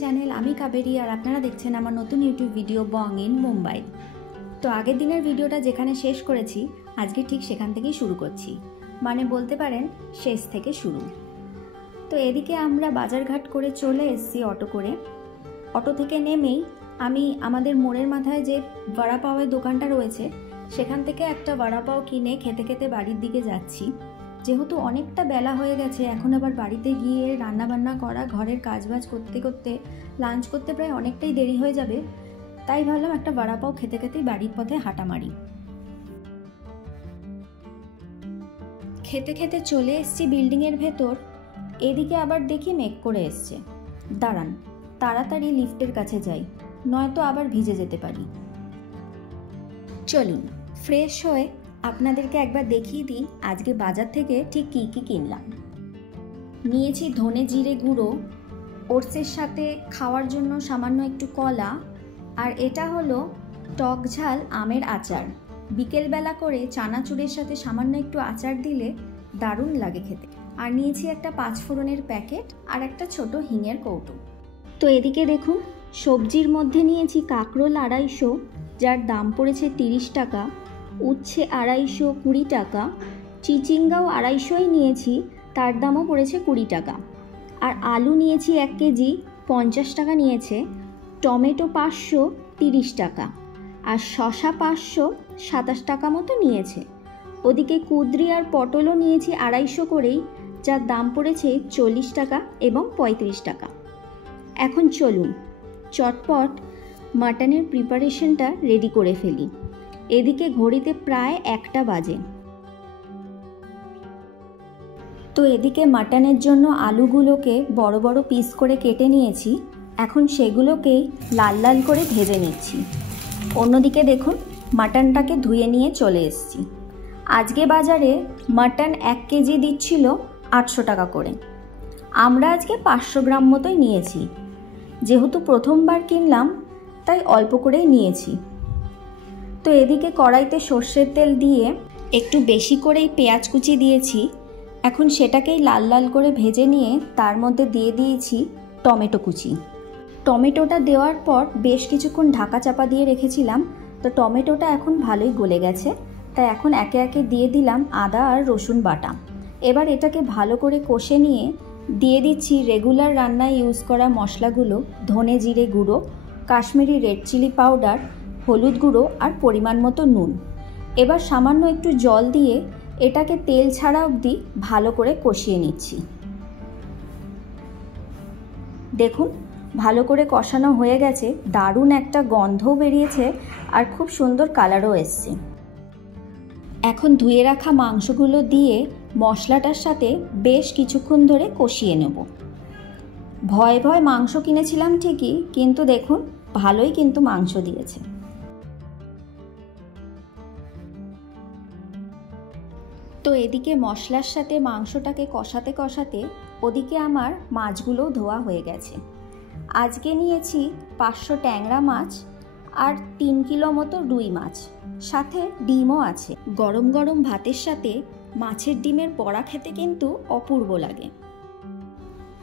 Channel. আমি কাবেরী আর আপনারা দেখছেন আমার নতুন YouTube video Bong in Mumbai. তো আগের দিনের ভিডিওটা যেখানে শেষ করেছি আজকে ঠিক সেখান থেকেই শুরু করছি, মানে বলতে পারেন শেষ থেকে শুরু। তো এদিকে আমরা বাজারঘাট করে চলে এসেছি অটো করে। অটো থেকে নেমেই আমি আমাদের মোড়ের মাথায় যে বড়া পাওয়ের দোকানটা রয়েছে সেখান থেকে একটা বড়া পাও কিনে খেতে খেতে বাড়ির দিকে যাচ্ছি। যেহেতু অনেকটা বেলা হয়ে গেছে, এখন আবার বাড়িতে গিয়ে রান্নাবান্না করা, ঘরের কাজবাজ করতে করতে লাঞ্চ করতে প্রায় অনেকটাই দেরি হয়ে যাবে, তাই ভাবলাম একটা বড়া পাও খেতে খেতেই বাড়ির পথে হাঁটা মারি। খেতে খেতে চলে এসেছি বিল্ডিংয়ের ভেতর। এদিকে আবার দেখি মেঘ করে এসছে। দাঁড়ান, তাড়াতাড়ি লিফটের কাছে যাই, নয়তো আবার ভিজে যেতে পারি। চলুন ফ্রেশ হয়ে আপনাদেরকে একবার দেখিয়ে দিই আজকে বাজার থেকে ঠিক কী কী কিনলাম। নিয়েছি ধনে জিরে গুঁড়ো, ওটসের সাথে খাওয়ার জন্য সামান্য একটু কলা, আর এটা হলো টক ঝাল আমের আচার। বিকেলবেলা করে চানাচুরের সাথে সামান্য একটু আচার দিলে দারুণ লাগে খেতে। আর নিয়েছি একটা 5 ফোড়নের প্যাকেট আর একটা ছোট হিঙের কৌটো। তো এদিকে দেখুন, সবজির মধ্যে নিয়েছি কাঁকরোল 250, যার দাম পড়েছে 30 টাকা, উচ্ছে 250 20 টাকা, চিচিঙ্গাও 250ই নিয়েছি, তার দামও পড়েছে 20 টাকা। আর আলু নিয়েছি 1 কেজি 50 টাকা নিয়েছে, টমেটো 500 30 টাকা, আর শসা 500 27 টাকা মতো নিয়েছে। ওদিকে কুঁদরি আর পটলও নিয়েছি 250 করেই, যার দাম পড়েছে 40 টাকা এবং 35 টাকা। এখন চলুন চটপট মাটনের প্রিপারেশনটা রেডি করে ফেলি। এদিকে ঘড়িতে প্রায় 1টা বাজে। তো এদিকে মাটনের জন্য আলুগুলোকে বড় বড় পিস করে কেটে নিয়েছি, এখন সেগুলোকেই লাল লাল করে ভেজে নিচ্ছি। অন্যদিকে দেখুন, মাটনটাকে ধুয়ে নিয়ে চলে এসেছি। আজকে বাজারে মাটন 1 কেজি দিচ্ছিল 800 টাকা করে। আমরা আজকে 500 গ্রাম মতোই নিয়েছি। যেহেতু প্রথমবার কিনলাম তাই অল্প করেই নিয়েছি। তো এদিকে কড়াইতে সর্ষের তেল দিয়ে একটু বেশি করেই পেঁয়াজ কুচি দিয়েছি। এখন সেটাকেই লাল লাল করে ভেজে নিয়ে তার মধ্যে দিয়ে দিয়েছি টমেটো কুচি। টমেটোটা দেওয়ার পর বেশ কিছুক্ষণ ঢাকা চাপা দিয়ে রেখেছিলাম। তো টমেটোটা এখন ভালোই গলে গেছে, তাই এখন একে একে দিয়ে দিলাম আদা আর রসুন বাটা। এবার এটাকে ভালো করে কষে নিয়ে দিয়ে দিচ্ছি রেগুলার রান্নায় ইউজ করা মশলাগুলো, ধনে জিরে গুঁড়ো, কাশ্মীরি রেড চিলি পাউডার, হলুদ গুঁড়ো আর পরিমাণ মতো নুন। এবার সামান্য একটু জল দিয়ে এটাকে তেল ছাড়া অবধি ভালো করে কষিয়ে নিচ্ছি। দেখুন, ভালো করে কষানো হয়ে গেছে, দারুণ একটা গন্ধও বেরিয়েছে আর খুব সুন্দর কালারও এসছে। এখন ধুয়ে রাখা মাংসগুলো দিয়ে মশলাটার সাথে বেশ কিছুক্ষণ ধরে কষিয়ে নেব। ভয় ভয় মাংস কিনেছিলাম ঠিকই, কিন্তু দেখুন ভালোই কিন্তু মাংস দিয়েছে। তো এদিকে মশলার সাথে মাংসটাকে কষাতে কষাতে ওদিকে আমার মাছগুলোও ধোয়া হয়ে গেছে। আজকে নিয়েছি 500 ট্যাংরা মাছ আর 3 কিলো মতো রুই মাছ, সাথে ডিমও আছে। গরম গরম ভাতের সাথে মাছের ডিমের বড়া খেতে কিন্তু অপূর্ব লাগে।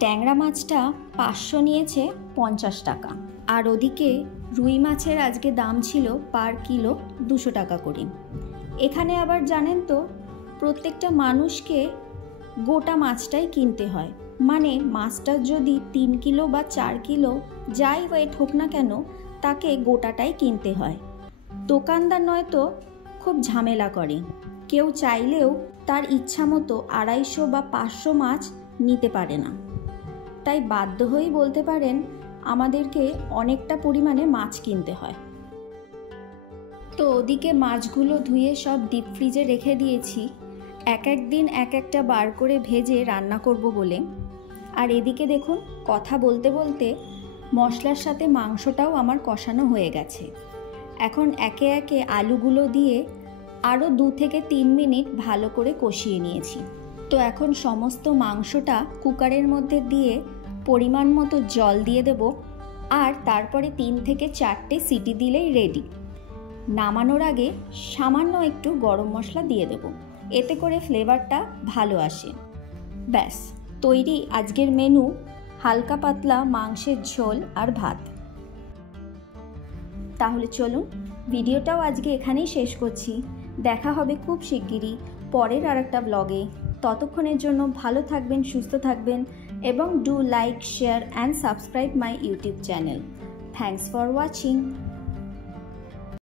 ট্যাংরা মাছটা 500 নিয়েছে 50 টাকা, আর ওদিকে রুই মাছের আজকে দাম ছিল পার কিলো 200 টাকা করে। এখানে আবার জানেন তো, প্রত্যেকটা মানুষকে গোটা মাছটাই কিনতে হয়, মানে মাছটার যদি 3 কিলো বা 4 কিলো যাই ওয়েট হোক না কেন, তাকে গোটাটাই কিনতে হয়। দোকানদার নয়তো খুব ঝামেলা করে, কেউ চাইলেও তার ইচ্ছা মতো 250 বা 500 মাছ নিতে পারে না, তাই বাধ্য হয়েই বলতে পারেন আমাদেরকে অনেকটা পরিমাণে মাছ কিনতে হয়। তো ওদিকে মাছগুলো ধুয়ে সব ডিপ ফ্রিজে রেখে দিয়েছি, এক এক দিন এক একটা বার করে ভেজে রান্না করব বলে। আর এদিকে দেখুন, কথা বলতে বলতে মশলার সাথে মাংসটাও আমার কষানো হয়ে গেছে। এখন একে একে আলুগুলো দিয়ে আরও 2 থেকে 3 মিনিট ভালো করে কষিয়ে নিয়েছি। তো এখন সমস্ত মাংসটা কুকারের মধ্যে দিয়ে পরিমাণ মতো জল দিয়ে দেব, আর তারপরে 3 থেকে 4টে সিটি দিলেই রেডি। নামানোর আগে সামান্য একটু গরম মশলা দিয়ে দেব, এতে করে ফ্লেভারটা ভালো আসে। ব্যাস তৈরি আজকের মেনু, হালকা পাতলা মাংসের ঝোল আর ভাত। তাহলে চলুন ভিডিওটাও আজকে এখানেই শেষ করছি। দেখা হবে খুব শিগগিরই পরের আরেকটা ব্লগে। ততক্ষণের জন্য ভালো থাকবেন, সুস্থ থাকবেন এবং do like, share and subscribe my YouTube channel. Thanks for watching.